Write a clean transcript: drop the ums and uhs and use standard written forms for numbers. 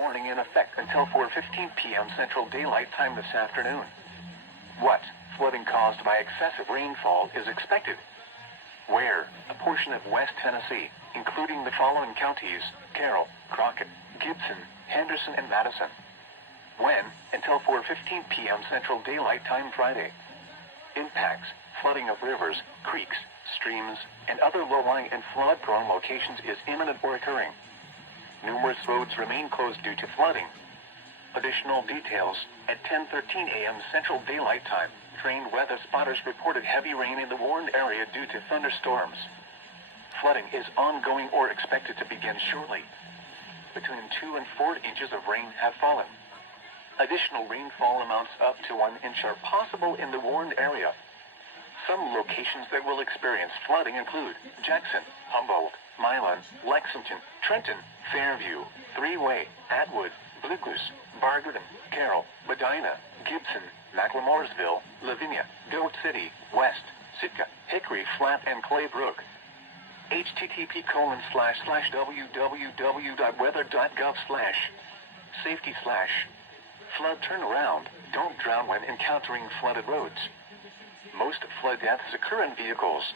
warning in effect until 4:15 p.m. Central Daylight Time this afternoon. What flooding caused by excessive rainfall is expected? Where? A portion of West Tennessee, including the following counties: Carroll, Crockett, Gibson, Henderson, and Madison. When? Until 4:15 p.m. Central Daylight Time Friday. Impacts: flooding of rivers, creeks, streams, and other low-lying and flood-prone locations is imminent or occurring. Numerous roads remain closed due to flooding. Additional details: at 10:13 a.m. Central Daylight Time, trained weather spotters reported heavy rain in the warned area due to thunderstorms. Flooding is ongoing or expected to begin shortly. Between 2 and 4 inches of rain have fallen. Additional rainfall amounts up to 1 inch are possible in the warned area. Some locations that will experience flooding include Jackson, Humboldt, Milan, Lexington, Trenton, Fairview, Three-Way, Atwood, Blue Goose, Barberton, Carroll, Medina, Gibson, McLemoresville, Lavinia, Goat City, West, Sitka, Hickory Flat, and Claybrook. http://www.weather.gov/safety/flood turnaround. Don't drown when encountering flooded roads. Most flood deaths occur in vehicles.